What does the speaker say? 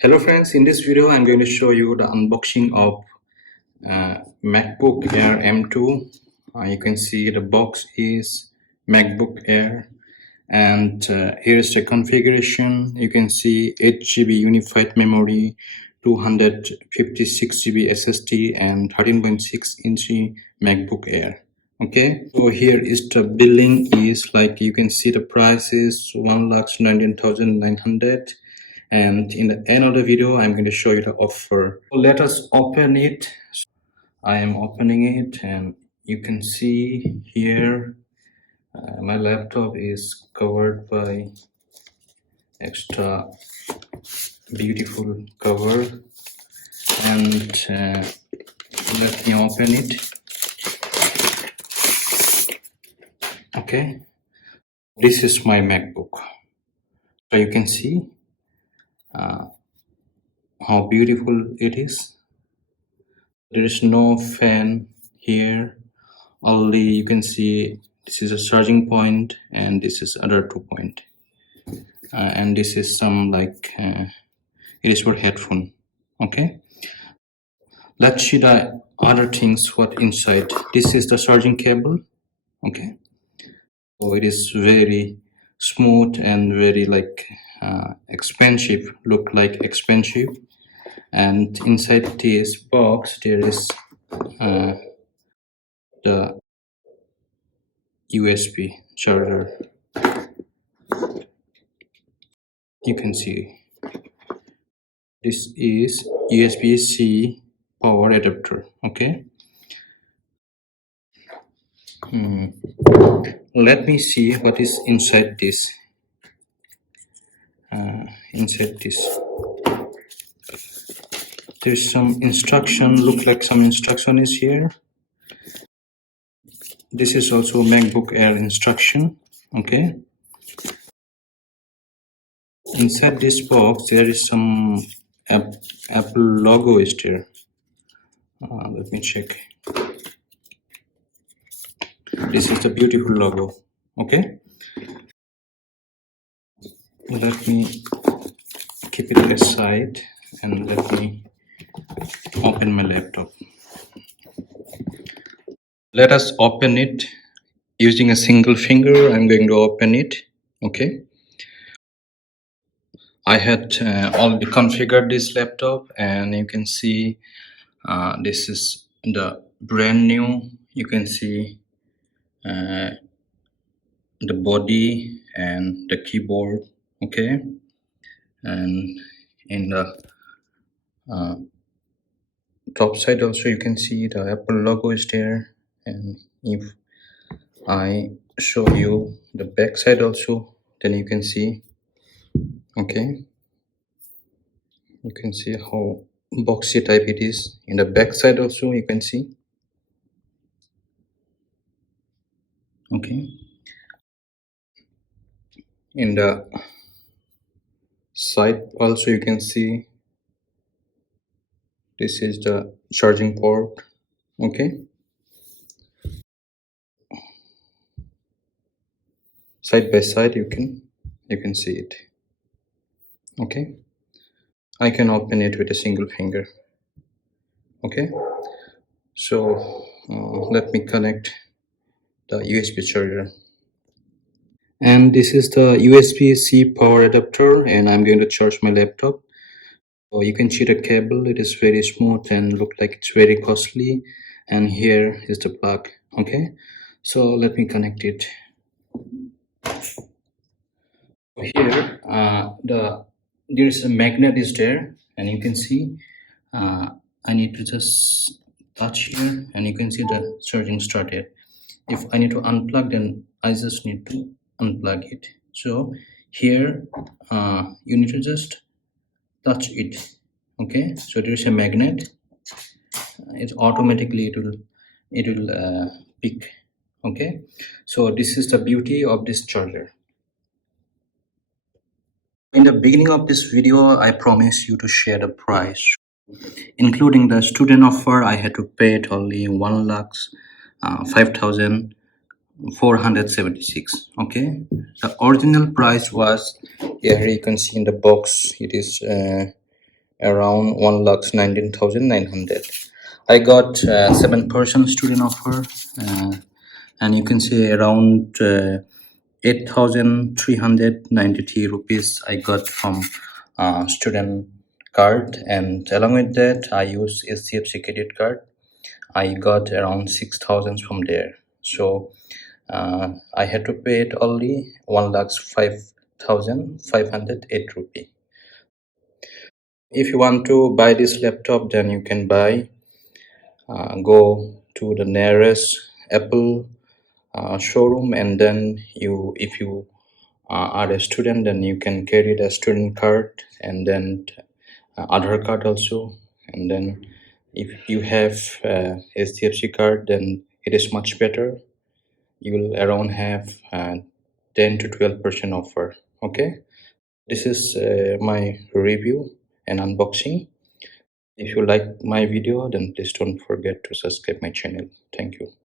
Hello friends, in this video I'm going to show you the unboxing of MacBook Air M2. You can see the box is MacBook Air, and here's the configuration. You can see 8 GB unified memory, 256 GB SSD, and 13.6-inch MacBook Air. Okay, so here is the billing is like you can see the price is 1,19,900, and in the end of the video I'm going to show you the offer. So let us open it. I am opening it, and you can see here my laptop is covered by extra beautiful cover, and let me open it. Okay, this is my MacBook. So you can see how beautiful it is. There is no fan here, only you can see this is a charging point and this is other 2 point, and this is some like it is for headphone. Okay, let's see the other things what inside. This is the charging cable. Okay, so it is very smooth and very like expensive, look like expensive. And inside this box there is the USB charger. You can see this is USB-C power adapter. Okay, let me see what is inside this. Inside this there's some instruction, look like some instruction is here. This is also MacBook Air instruction. Okay, inside this box there is some Apple logo is there. Let me check. This is the beautiful logo. Okay, let me keep it aside and let me open my laptop. Let us open it using a single finger. I'm going to open it. Okay, I had already configured this laptop, and you can see this is the brand new. You can see the body and the keyboard. Okay, and in the top side also you can see the Apple logo is there. And if I show you the back side also, then you can see. Okay, you can see how boxy type it is. In the back side also you can see. Okay, in the side also you can see this is the charging port. Okay, side by side you can see it. Okay, I can open it with a single finger. Okay, so let me connect the USB charger. And this is the USB-C power adapter, and I'm going to charge my laptop. So you can see the cable, it is very smooth and look like it's very costly. And here is the plug. Okay, so let me connect it. Here there is a magnet is there, and you can see I need to just touch here, and you can see the charging started. If I need to unplug, then I just need to unplug it. So here you need to just touch it. Okay, so there is a magnet. It automatically it will pick. Okay, so this is the beauty of this charger. In the beginning of this video I promised you to share the price, including the student offer. I had to pay it only 1,05,476. Okay, the original price was, yeah, here you can see in the box it is around 1,19,900. I got 7% student offer, and you can see around 8,393 rupees I got from student card, and along with that I use SCFC credit card. I got around 6,000 from there. So I had to pay it only 1,05,508 rupee. If you want to buy this laptop, then you can buy, go to the nearest Apple showroom, and then if you are a student, then you can carry the student card, and then Aadhaar card also. And then if you have SDFC card, then it is much better. You will around have 10 to 12% offer. Okay, this is my review and unboxing. If you like my video, then please don't forget to subscribe my channel. Thank you.